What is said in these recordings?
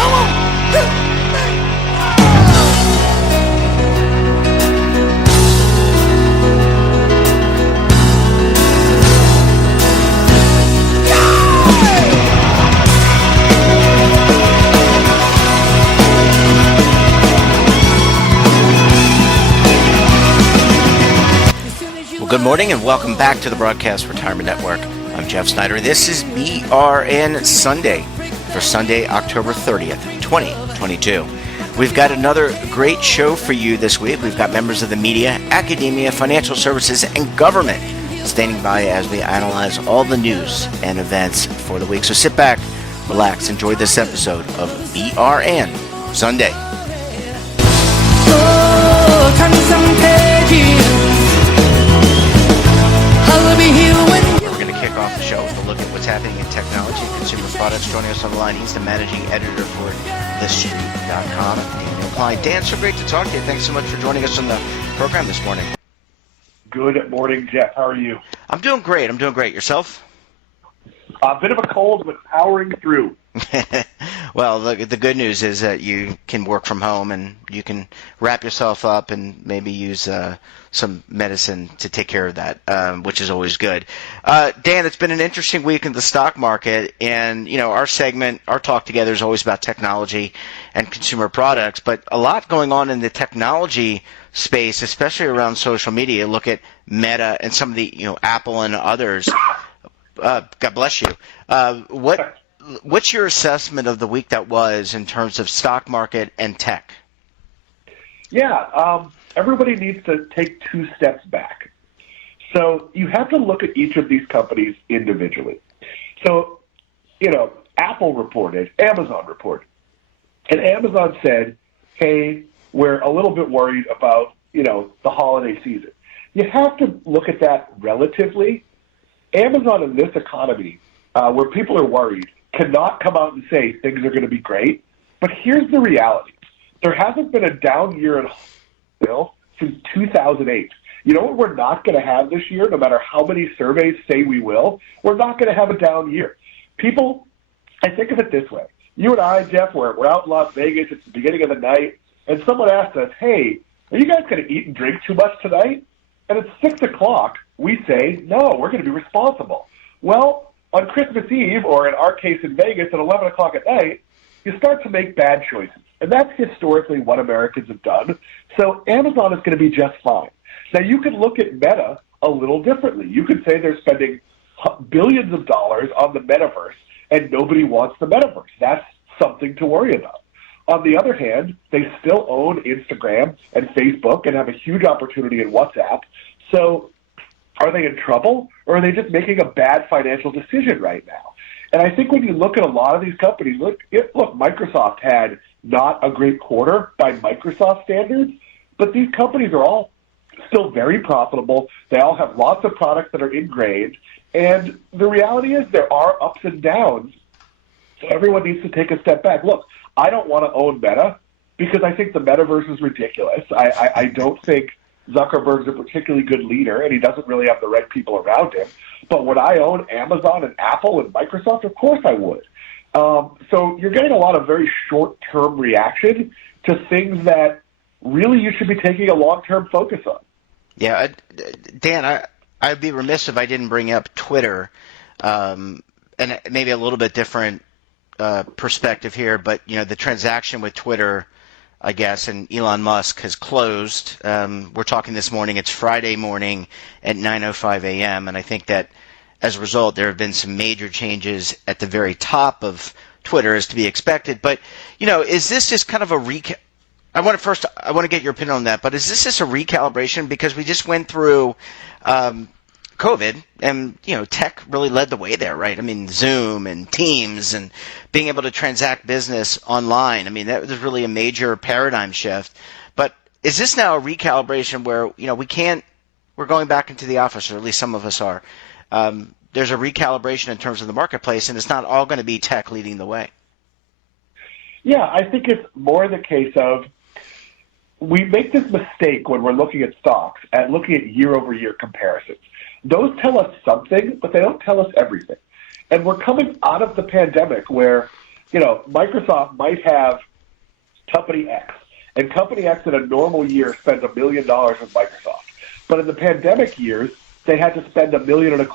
Come on. Good morning and welcome back to the Broadcast Retirement Network. I'm Jeff Snyder. This is BRN Sunday for Sunday, October 30th, 2022. We've got another great show for you this week. We've got members of the media, academia, financial services, and government standing by as we analyze all the news and events for the week. So sit back, relax, enjoy this episode of BRN Sunday. Oh, turn some pages. We're going to kick off the show with a look at what's happening in technology and consumer products. Joining us on the line, he's the managing editor for TheStreet.com, Dan Kline. Dan, so great to talk to you. Thanks so much for joining us on the program this morning. Good morning, Jeff. How are you? I'm doing great. Yourself? A bit of a cold, but powering through. Well, the good news is that you can work from home and you can wrap yourself up and maybe use some medicine to take care of that, which is always good. Dan, it's been an interesting week in the stock market, and our segment, our talk together is always about technology and consumer products, but a lot going on in the technology space, especially around social media. Look at Meta and some of the, Apple and others. God bless you. What's your assessment of the week that was in terms of stock market and tech? Yeah, everybody needs to take two steps back. So you have to look at each of these companies individually. So, Apple reported, Amazon reported, and Amazon said, hey, we're a little bit worried about, the holiday season. You have to look at that relatively. Amazon in this economy, where people are worried, cannot come out and say things are going to be great. But here's the reality. There hasn't been a down year in wholesale since 2008. You know what we're not going to have this year, no matter how many surveys say we will? We're not going to have a down year. People, I think of it this way. You and I, Jeff, we're out in Las Vegas. It's the beginning of the night. And someone asked us, hey, are you guys going to eat and drink too much tonight? And it's 6 o'clock. We say, no, we're going to be responsible. Well, on Christmas Eve, or in our case in Vegas at 11 o'clock at night, you start to make bad choices. And that's historically what Americans have done. So Amazon is going to be just fine. Now, you could look at Meta a little differently. You could say they're spending billions of dollars on the metaverse, and nobody wants the metaverse. That's something to worry about. On the other hand, they still own Instagram and Facebook and have a huge opportunity in WhatsApp. So are they in trouble, or are they just making a bad financial decision right now? And I think when you look at a lot of these companies, look, Microsoft had not a great quarter by Microsoft standards, but these companies are all still very profitable. They all have lots of products that are ingrained, and the reality is there are ups and downs, so everyone needs to take a step back. Look, I don't want to own Meta because I think the metaverse is ridiculous. I don't think Zuckerberg's a particularly good leader, and he doesn't really have the right people around him. But would I own Amazon and Apple and Microsoft? Of course I would. So you're getting a lot of very short-term reaction to things that really you should be taking a long-term focus on. Yeah, Dan, I'd be remiss if I didn't bring up Twitter, and maybe a little bit different perspective here, but the transaction with Twitter, I guess, and Elon Musk has closed. We're talking this morning. It's Friday morning at 9:05 a.m., and I think that as a result, there have been some major changes at the very top of Twitter, as to be expected. But, is this just kind of a I want to get your opinion on that, but is this just a recalibration? Because we just went through COVID, and tech really led the way there, right? I mean, Zoom and Teams and being able to transact business online. I mean, that was really a major paradigm shift. But is this now a recalibration where we're going back into the office, or at least some of us are? There's a recalibration in terms of the marketplace, and it's not all going to be tech leading the way. Yeah, I think it's more the case of we make this mistake when we're looking at stocks at looking at year-over-year comparisons. Those tell us something, but they don't tell us everything. And we're coming out of the pandemic where Microsoft might have Company X, and Company X in a normal year spends $1 million with Microsoft. But in the pandemic years, they had to spend $1.25 million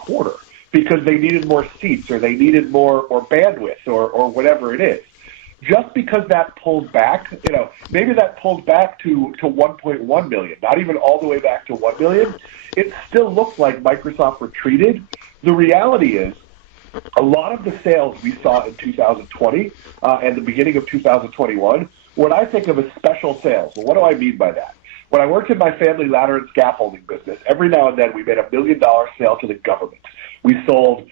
because they needed more seats or they needed more bandwidth or whatever it is. Just because that pulled back, maybe that pulled back to 1.1 million, not even all the way back to 1 million, it still looks like Microsoft retreated. The reality is a lot of the sales we saw in 2020 and the beginning of 2021, what I think of as special sales. Well, what do I mean by that? When I worked in my family ladder and scaffolding business, every now and then we made $1 million sale to the government. We sold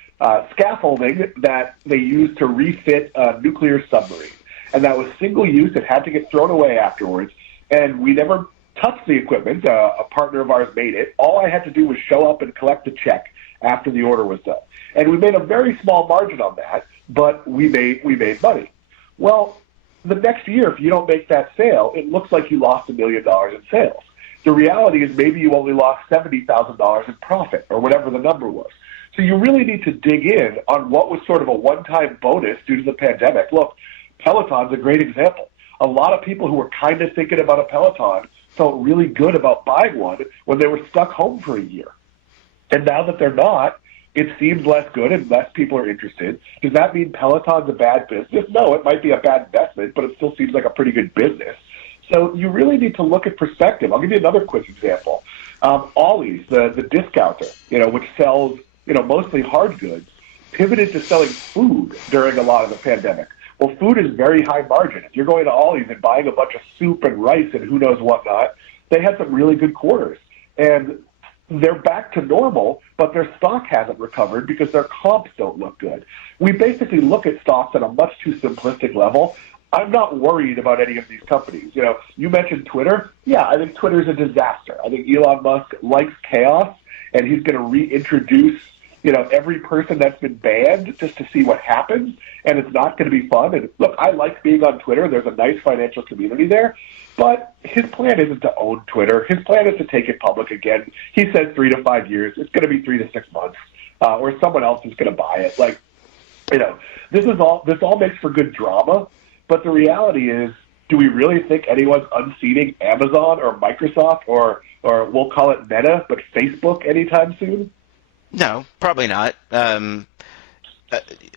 scaffolding that they used to refit a nuclear submarine. And that was single use. It had to get thrown away afterwards. And we never touched the equipment. A partner of ours made it. All I had to do was show up and collect the check after the order was done. And we made a very small margin on that, but we made money. Well, the next year, if you don't make that sale, it looks like you lost $1 million in sales. The reality is maybe you only lost $70,000 in profit or whatever the number was. So you really need to dig in on what was sort of a one-time bonus due to the pandemic. Look, Peloton's a great example. A lot of people who were kind of thinking about a Peloton felt really good about buying one when they were stuck home for a year. And now that they're not, it seems less good and less people are interested. Does that mean Peloton's a bad business? No, it might be a bad investment, but it still seems like a pretty good business. So you really need to look at perspective. I'll give you another quick example. Ollie's, the discounter, which sells, mostly hard goods, pivoted to selling food during a lot of the pandemic. Well, food is very high margin. If you're going to Ollie's and buying a bunch of soup and rice and who knows what not, they had some really good quarters. And they're back to normal, but their stock hasn't recovered because their comps don't look good. We basically look at stocks at a much too simplistic level. I'm not worried about any of these companies. You mentioned Twitter. Yeah, I think Twitter's a disaster. I think Elon Musk likes chaos, and he's going to reintroduce every person that's been banned just to see what happens, and it's not going to be fun. And look, I like being on Twitter. There's a nice financial community there, but his plan isn't to own Twitter. His plan is to take it public again. He says 3 to 5 years. It's going to be 3 to 6 months, or someone else is going to buy it. This all makes for good drama, but the reality is, do we really think anyone's unseating Amazon or Microsoft or we'll call it Meta, but Facebook anytime soon? No, probably not. Let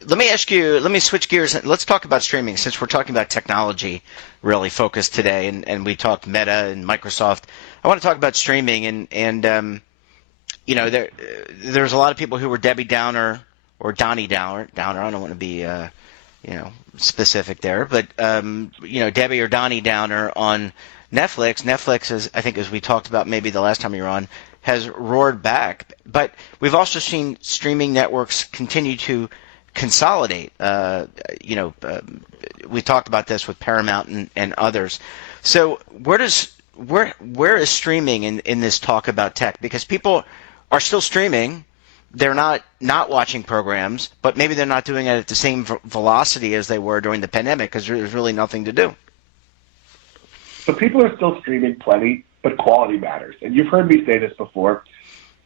me switch gears. Let's talk about streaming since we're talking about technology really focused today, and we talked Meta and Microsoft. I want to talk about streaming, and there's a lot of people who were Debbie Downer or Donnie Downer. I don't want to be specific there, but Debbie or Donnie Downer on Netflix. Netflix is, I think, as we talked about maybe the last time you were on, has roared back, but we've also seen streaming networks continue to consolidate. We talked about this with Paramount and others. So where is streaming in this talk about tech? Because people are still streaming. They're not watching programs, but maybe they're not doing it at the same velocity as they were during the pandemic because there's really nothing to do. So people are still streaming plenty, but quality matters. And you've heard me say this before.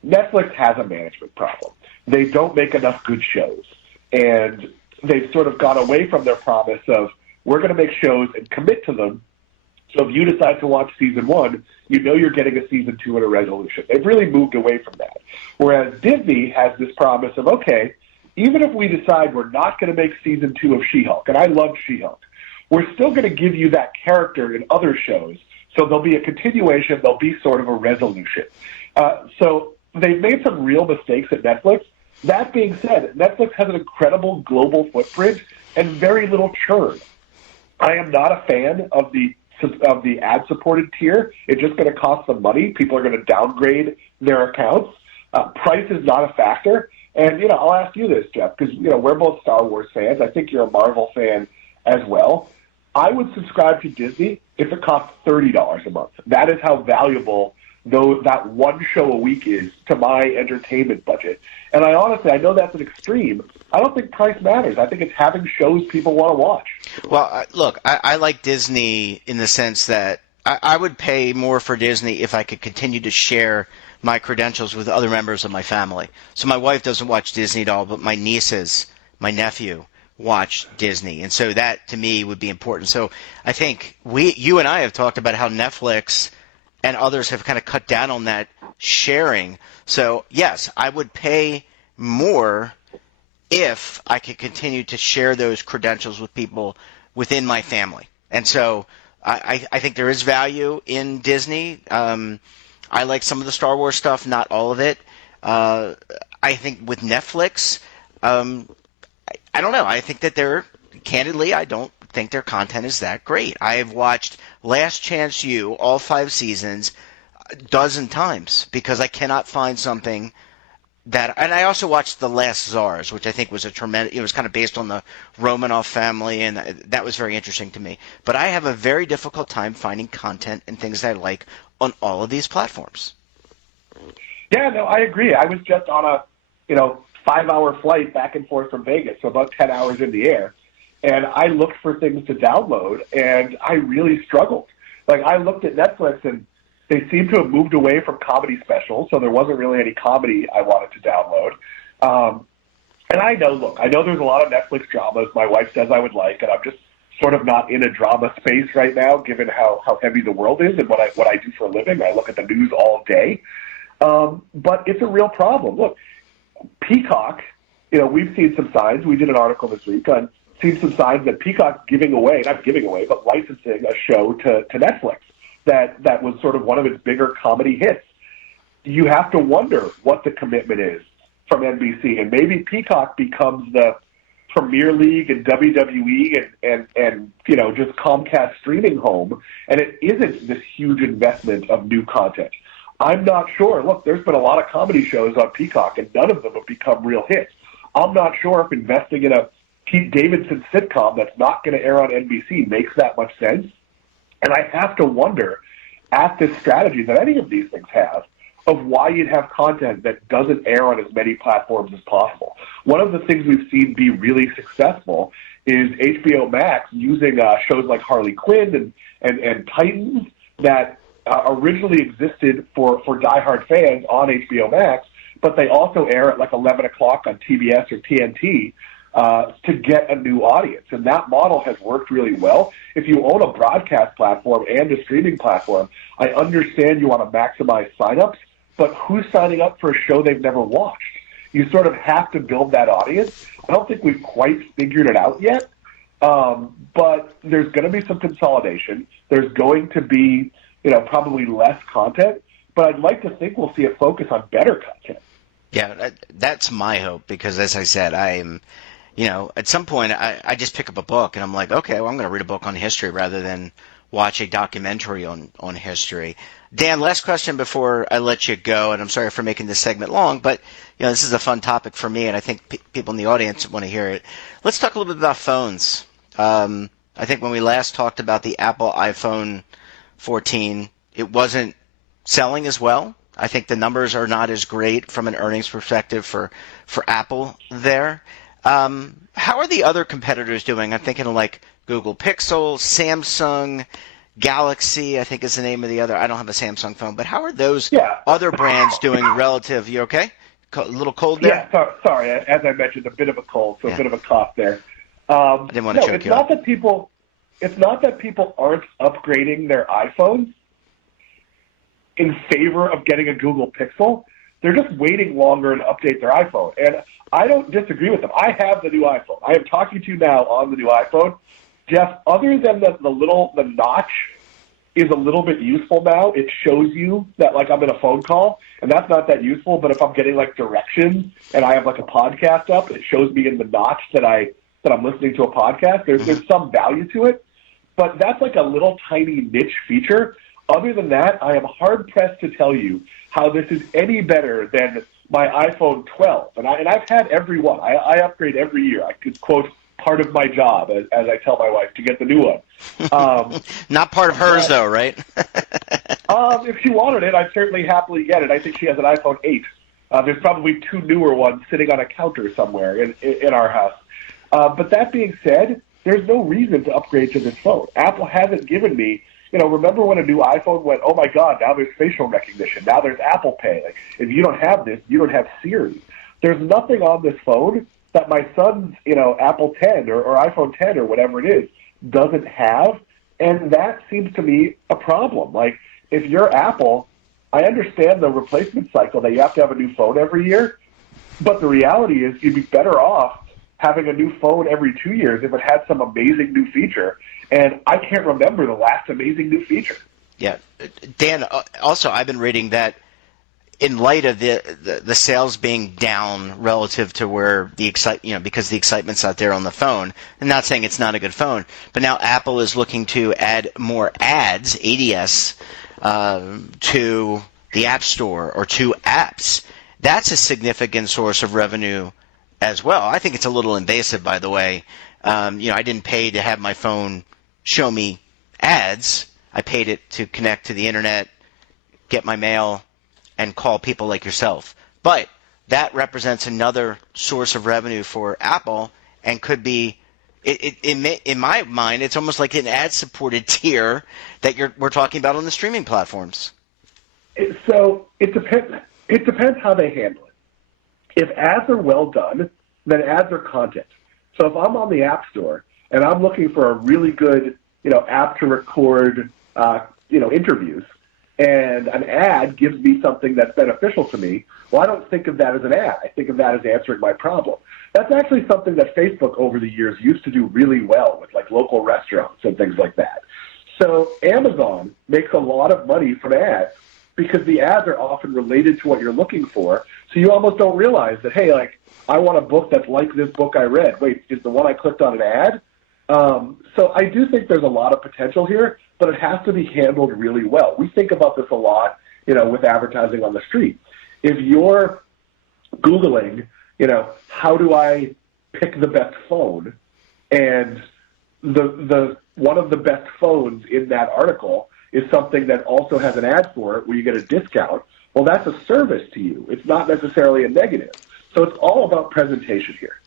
Netflix has a management problem. They don't make enough good shows. And they've sort of gone away from their promise of, we're going to make shows and commit to them. So if you decide to watch season 1, you're getting a season 2 and a resolution. They've really moved away from that. Whereas Disney has this promise of, okay, even if we decide we're not going to make season 2 of She-Hulk, and I love She-Hulk, we're still going to give you that character in other shows. So there'll be a continuation. There'll be sort of a resolution. So they've made some real mistakes at Netflix. That being said, Netflix has an incredible global footprint and very little churn. I am not a fan of the ad-supported tier. It's just going to cost them money. People are going to downgrade their accounts. Price is not a factor. And, I'll ask you this, Jeff, because, we're both Star Wars fans. I think you're a Marvel fan as well. I would subscribe to Disney if it cost $30 a month. That is how valuable that one show a week is to my entertainment budget. And I know that's an extreme. I don't think price matters. I think it's having shows people want to watch. Well, look, I like Disney in the sense that I would pay more for Disney if I could continue to share my credentials with other members of my family. So my wife doesn't watch Disney at all, but my nieces, my nephew, watch Disney. And so that, to me, would be important. So I think you and I have talked about how Netflix and others have kind of cut down on that sharing. So, yes, I would pay more if I could continue to share those credentials with people within my family. And so I think there is value in Disney. I like some of the Star Wars stuff, not all of it. I think with Netflix, I don't know. I think that candidly, I don't think their content is that great. I have watched Last Chance U, all 5 seasons, a dozen times because I cannot find something that, and I also watched The Last Tsars, which I think was it was kind of based on the Romanov family, and that was very interesting to me. But I have a very difficult time finding content and things that I like on all of these platforms. Yeah, no, I agree. I was just on a, 5-hour flight back and forth from Vegas, so about 10 hours in the air, and I looked for things to download, and I really struggled. Like, I looked at Netflix, and they seemed to have moved away from comedy specials, so there wasn't really any comedy I wanted to download. And I know there's a lot of Netflix dramas my wife says I would like, and I'm just sort of not in a drama space right now, given how heavy the world is and what I do for a living. I look at the news all day. But it's a real problem. Look, Peacock, we've seen some signs. We did an article this week on seen some signs that Peacock's not giving away, but licensing a show to Netflix that was sort of one of its bigger comedy hits. You have to wonder what the commitment is from NBC, and maybe Peacock becomes the Premier League and WWE and just Comcast streaming home, and it isn't this huge investment of new content. I'm not sure. Look, there's been a lot of comedy shows on Peacock, and none of them have become real hits. I'm not sure if investing in a Pete Davidson sitcom that's not going to air on NBC makes that much sense. And I have to wonder at this strategy that any of these things have of why you'd have content that doesn't air on as many platforms as possible. One of the things we've seen be really successful is HBO Max using shows like Harley Quinn and Titans that originally existed for diehard fans on HBO Max, but they also air at like 11 o'clock on TBS or TNT to get a new audience. And that model has worked really well. If you own a broadcast platform and a streaming platform, I understand you want to maximize signups, but who's signing up for a show they've never watched? You sort of have to build that audience. I don't think we've quite figured it out yet, but there's going to be some consolidation. There's going to be probably less content, but I'd like to think we'll see a focus on better content. Yeah, that's my hope because, as I said, I am, at some point I just pick up a book and I'm like, okay, well, I'm going to read a book on history rather than watch a documentary on history. Dan, last question before I let you go, and I'm sorry for making this segment long, but this is a fun topic for me, and I think people in the audience want to hear it. Let's talk a little bit about phones. I think when we last talked about the Apple iPhone 14, it wasn't selling as well. I think the numbers are not as great from an earnings perspective for Apple there. How are the other competitors doing? I'm thinking of like Google Pixel, Samsung, Galaxy, I think is the name of the other. I don't have a Samsung phone, but how are those other brands doing relative? You okay? A little cold there? Yeah, sorry. As I mentioned, a bit of a cold, so a bit of a cough there. I didn't want to choke you up. It's not that people aren't upgrading their iPhones in favor of getting a Google Pixel. They're just waiting longer to update their iPhone. And I don't disagree with them. I have the new iPhone. I am talking to you now on the new iPhone. Jeff, other than the notch is a little bit useful now. It shows you that like I'm in a phone call, and that's not that useful. But if I'm getting like directions and I have like a podcast up, it shows me in the notch that I'm listening to a podcast. There's some value to it, but that's like a little tiny niche feature. Other than that, I am hard-pressed to tell you how this is any better than my iPhone 12. And I've had every one. I upgrade every year. I could quote part of my job, as I tell my wife, to get the new one. Not part of hers, though, right? If she wanted it, I'd certainly happily get it. I think she has an iPhone 8. There's probably 2 newer ones sitting on a counter somewhere in our house. But that being said, there's no reason to upgrade to this phone. Apple hasn't given me, remember when a new iPhone went, oh my God, now there's facial recognition, now there's Apple Pay. Like, if you don't have this, you don't have Siri. There's nothing on this phone that my son's, Apple 10 or iPhone 10 or whatever it is doesn't have. And that seems to me a problem. Like, if you're Apple, I understand the replacement cycle that you have to have a new phone every year, but the reality is you'd be better off having a new phone every 2 years if it had some amazing new feature. And I can't remember the last amazing new feature. Yeah. Dan, also, I've been reading that in light of the sales being down relative to where because the excitement's out there on the phone, I'm not saying it's not a good phone, but now Apple is looking to add more ads, ADS, to the App Store or to apps. That's a significant source of revenue as well. I think it's a little invasive, by the way. I didn't pay to have my phone show me ads. I paid it to connect to the internet, get my mail, and call people like yourself. But that represents another source of revenue for Apple and could be, in my mind, it's almost like an ad-supported tier that we're talking about on the streaming platforms. So it depends. It depends how they handle it. If ads are well done, then ads are content. So if I'm on the App Store and I'm looking for a really good, app to record, interviews, and an ad gives me something that's beneficial to me, well, I don't think of that as an ad. I think of that as answering my problem. That's actually something that Facebook over the years used to do really well with, like, local restaurants and things like that. So Amazon makes a lot of money from ads because the ads are often related to what you're looking for, so you almost don't realize that, hey, like, I want a book that's like this book I read. Wait, is the one I clicked on an ad? So I do think there's a lot of potential here, but it has to be handled really well. We think about this a lot, with advertising on the street. If you're Googling, how do I pick the best phone, and the one of the best phones in that article is something that also has an ad for it where you get a discount, well, that's a service to you. It's not necessarily a negative. So it's all about presentation here.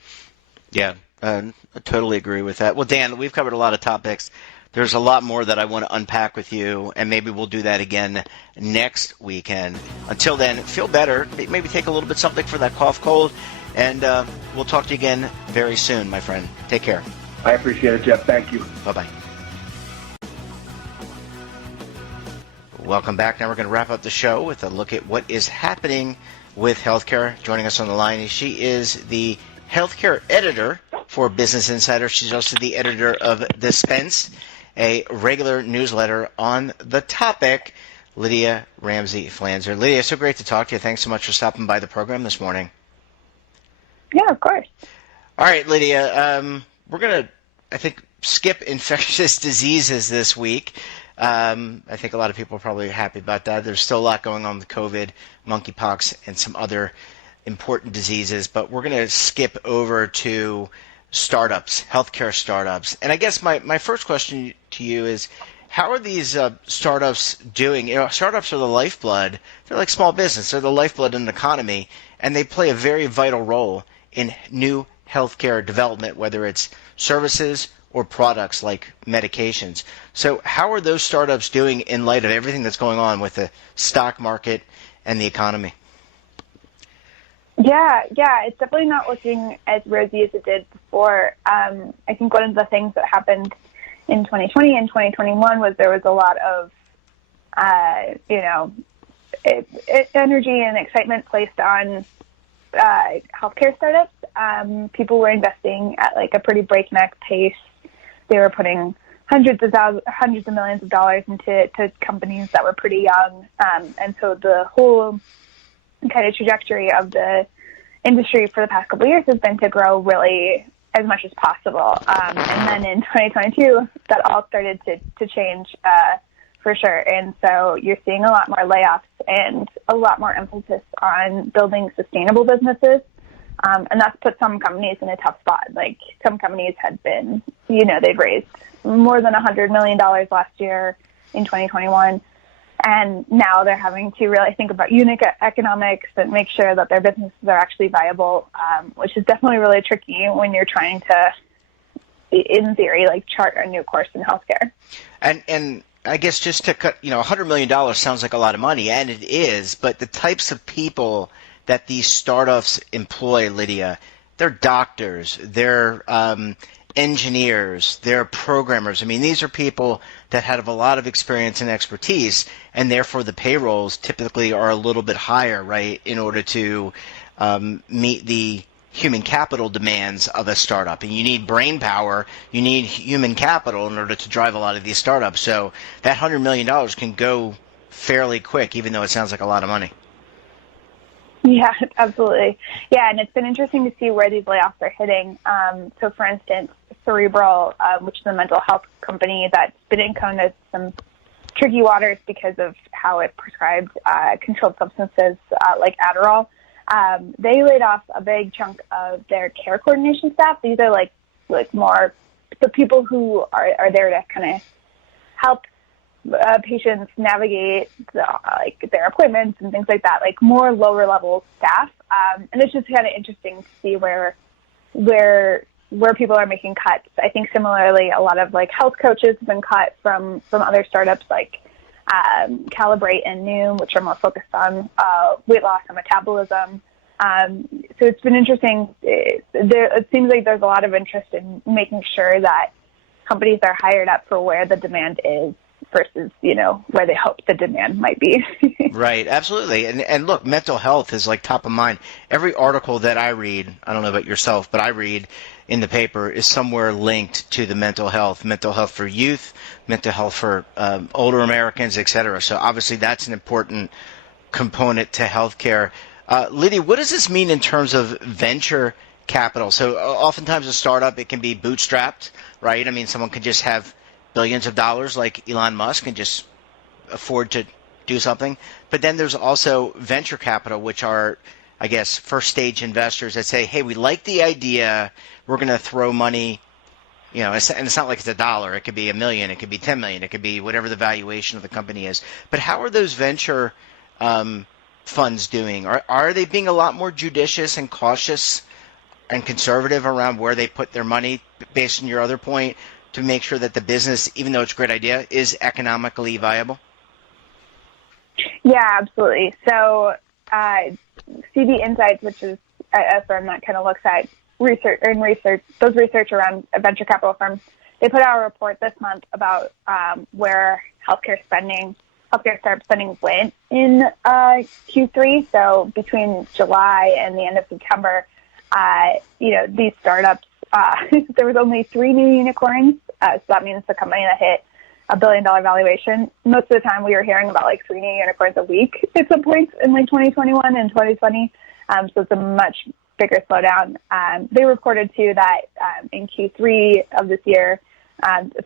Yeah, I totally agree with that. Well, Dan, we've covered a lot of topics. There's a lot more that I want to unpack with you, and maybe we'll do that again next weekend. Until then, feel better. Maybe take a little bit something for that cough, cold, and we'll talk to you again very soon, my friend. Take care. I appreciate it, Jeff. Thank you. Bye-bye. Welcome back. Now we're going to wrap up the show with a look at what is happening with healthcare. Joining us on the line, she is the healthcare editor for Business Insider. She's also the editor of Dispense, a regular newsletter on the topic. Lydia Ramsey Pflanzer. Lydia, so great to talk to you. Thanks so much for stopping by the program this morning. Yeah, of course. All right, Lydia, we're going to, I think, skip infectious diseases this week. I think a lot of people are probably happy about that. There's still a lot going on with COVID, monkeypox, and some other important diseases, but we're going to skip over to startups, healthcare startups. And I guess my first question to you is, how are these startups doing? Startups are the lifeblood. They're like small business. They're the lifeblood in the economy, and they play a very vital role in new healthcare development, whether it's services or products like medications. So how are those startups doing in light of everything that's going on with the stock market and the economy? Yeah, it's definitely not looking as rosy as it did before. I think one of the things that happened in 2020 and 2021 was there was a lot of, energy and excitement placed on healthcare startups. People were investing at like a pretty breakneck pace. They were putting hundreds of millions of dollars into companies that were pretty young. And so the whole kind of trajectory of the industry for the past couple of years has been to grow really as much as possible. And then in 2022, that all started to change for sure. And so you're seeing a lot more layoffs and a lot more emphasis on building sustainable businesses. And that's put some companies in a tough spot. Like some companies had been, they'd raised more than $100 million last year in 2021. And now they're having to really think about unit economics and make sure that their businesses are actually viable, which is definitely really tricky when you're trying to, in theory, like chart a new course in healthcare. And I guess just to cut, $100 million sounds like a lot of money, and it is, but the types of people that these startups employ, Lydia, they're doctors, they're engineers, they're programmers. I mean, these are people that have a lot of experience and expertise, and therefore the payrolls typically are a little bit higher, right, in order to meet the human capital demands of a startup. And you need brain power, you need human capital in order to drive a lot of these startups. So that $100 million can go fairly quick, even though it sounds like a lot of money. Yeah, absolutely. Yeah, and it's been interesting to see where these layoffs are hitting. So, for instance, Cerebral, which is a mental health company that's been encountered some tricky waters because of how it prescribes controlled substances like Adderall. They laid off a big chunk of their care coordination staff. These are like more the people who are there to kind of help patients navigate their appointments and things like that, like more lower level staff. And it's just kind of interesting to see where people are making cuts. I think similarly, a lot of like health coaches have been cut from other startups like Calibrate and Noom, which are more focused on weight loss and metabolism. So it's been interesting. It seems like there's a lot of interest in making sure that companies are hired up for where the demand is versus, where they hope the demand might be. Right, absolutely. And look, mental health is like top of mind. Every article that I read, I don't know about yourself, but I read in the paper is somewhere linked to the mental health for youth, mental health for older Americans, et cetera. So obviously that's an important component to healthcare. Lydia, what does this mean in terms of venture capital? So oftentimes a startup, it can be bootstrapped, right? I mean, someone could just have billions of dollars like Elon Musk and just afford to do something. But then there's also venture capital, which are, I guess, first stage investors that say, hey, we like the idea. We're going to throw money, and it's not like it's $1. It could be $1 million. It could be 10 million. It could be whatever the valuation of the company is. But how are those venture funds doing? Are they being a lot more judicious and cautious and conservative around where they put their money, based on your other point, to make sure that the business, even though it's a great idea, is economically viable? Yeah, absolutely. So CB Insights, which is a firm that kind of looks at research around venture capital firms, they put out a report this month about where healthcare startup spending went in Q3. So between July and the end of September, these startups, there was only 3 new unicorns. So that means the company that hit $1 billion valuation. Most of the time we were hearing about like 3 new unicorns a week at some points in like 2021 and 2020. So it's a much bigger slowdown. They reported too that in Q3 of this year,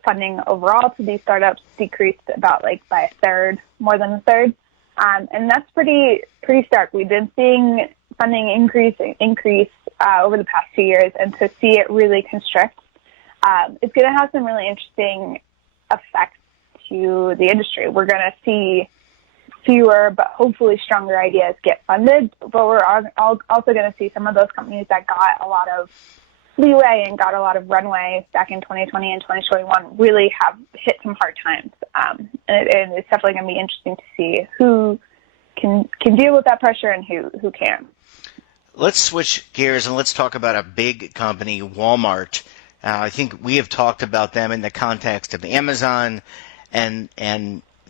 funding overall to these startups decreased about by a third, more than a third. And that's pretty stark. We've been seeing funding increase over the past 2 years, and to see it really constrict, it's going to have some really interesting effects to the industry. We're going to see fewer but hopefully stronger ideas get funded, but we're also going to see some of those companies that got a lot of leeway and got a lot of runway back in 2020 and 2021 really have hit some hard times. And it's definitely going to be interesting to see who can deal with that pressure and who can't. Let's switch gears and let's talk about a big company, Walmart. I think we have talked about them in the context of Amazon, and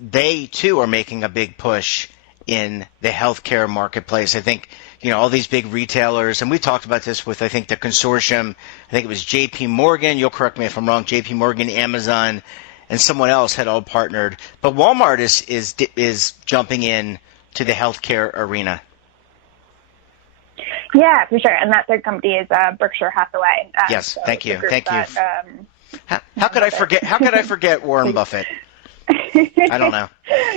they too are making a big push in the healthcare marketplace. I think, all these big retailers, and we talked about this with, I think, the consortium. I think it was JP Morgan. You'll correct me if I'm wrong. JP Morgan, Amazon, and someone else had all partnered. But Walmart is jumping in to the healthcare arena. Yeah, for sure. And that third company is Berkshire Hathaway. Yes, so thank you. Thank you. How could I forget? How could I forget Warren Buffett? I don't know.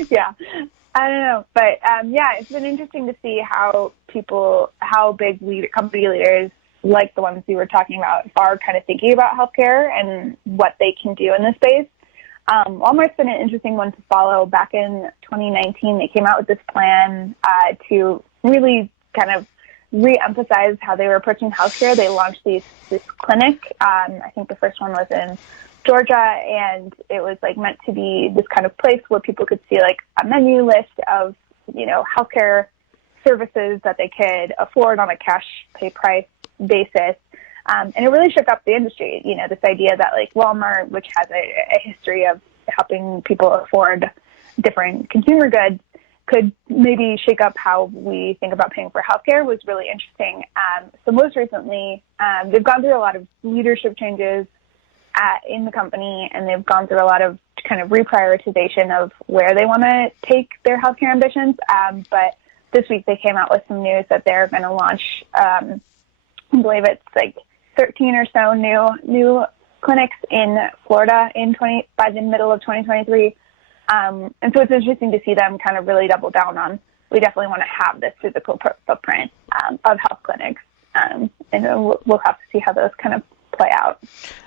Yeah, I don't know, but it's been interesting to see how big company leaders like the ones we were talking about are kind of thinking about healthcare and what they can do in this space. Walmart's been an interesting one to follow. Back in 2019, they came out with this plan to really kind of re-emphasize how they were approaching healthcare. They launched this clinic. I think the first one was in Georgia, and it was meant to be this kind of place where people could see a menu list of healthcare services that they could afford on a cash pay price basis. And it really shook up the industry, this idea that like Walmart, which has a history of helping people afford different consumer goods, could maybe shake up how we think about paying for healthcare was really interesting. So most recently, they've gone through a lot of leadership changes in the company, and they've gone through a lot of kind of reprioritization of where they want to take their healthcare ambitions. But this week they came out with some news that they're going to launch, I believe it's like 13 or so new clinics in Florida by the middle of 2023. And so it's interesting to see them kind of really double down on, we definitely want to have this physical footprint of health clinics. And we'll have to see how those kind of play out.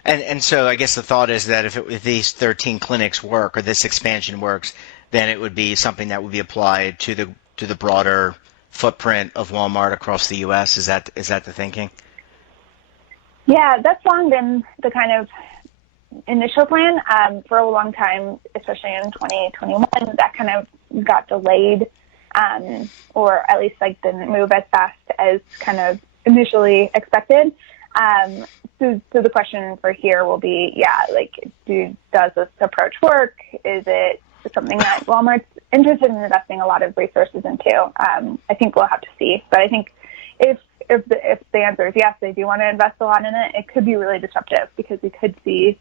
And so I guess the thought is that if these 13 clinics work, or this expansion works, then it would be something that would be applied to the broader footprint of Walmart across the U.S. Is that the thinking? Yeah, that's long been the kind of initial plan. For a long time, especially in 2021, that kind of got delayed, or at least like didn't move as fast as kind of initially expected. So the question for here will be, does this approach work? Is it something that Walmart's interested in investing a lot of resources into? I think we'll have to see. But I think if the answer is yes, they do want to invest a lot in it, it could be really disruptive, because we could see,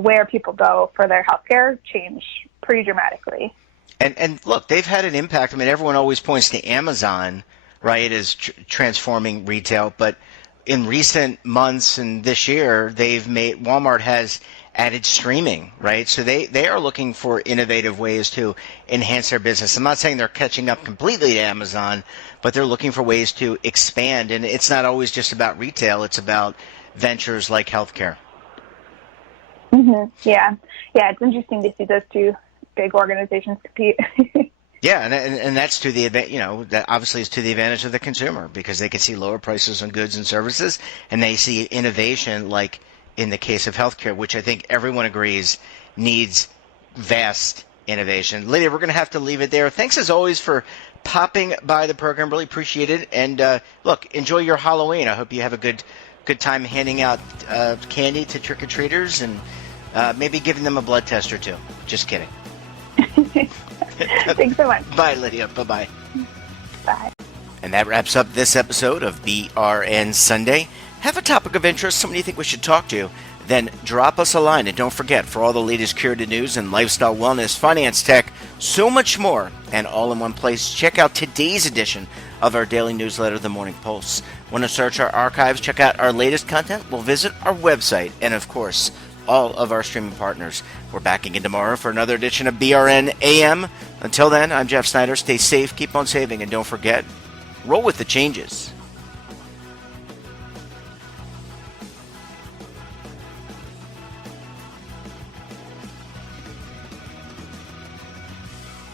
where people go for their healthcare change pretty dramatically. And look, they've had an impact. I mean, everyone always points to Amazon, right, as transforming retail, but in recent months and this year, Walmart has added streaming, right? So they are looking for innovative ways to enhance their business. I'm not saying they're catching up completely to Amazon, but they're looking for ways to expand. And it's not always just about retail. It's about ventures like healthcare. Mm-hmm. Yeah. It's interesting to see those two big organizations compete. Yeah, and that's to the that obviously is to the advantage of the consumer, because they can see lower prices on goods and services, and they see innovation, like in the case of healthcare, which I think everyone agrees needs vast innovation. Lydia, we're going to have to leave it there. Thanks as always for popping by the program. Really appreciate it. And look, enjoy your Halloween. I hope you have a good time handing out candy to trick-or-treaters, and maybe giving them a blood test or two. Just kidding. Thanks so much. Bye, Lydia. Bye-bye. Bye. And that wraps up this episode of BRN Sunday. Have a topic of interest, somebody you think we should talk to, then drop us a line. And don't forget, for all the latest curated news and lifestyle, wellness, finance, tech, so much more, and all in one place, check out today's edition of our daily newsletter, The Morning Pulse. Want to search our archives, check out our latest content? Well, visit our website, and of course, all of our streaming partners. We're back again tomorrow for another edition of BRN AM. Until then, I'm Jeff Snyder. Stay safe, keep on saving, and don't forget, roll with the changes.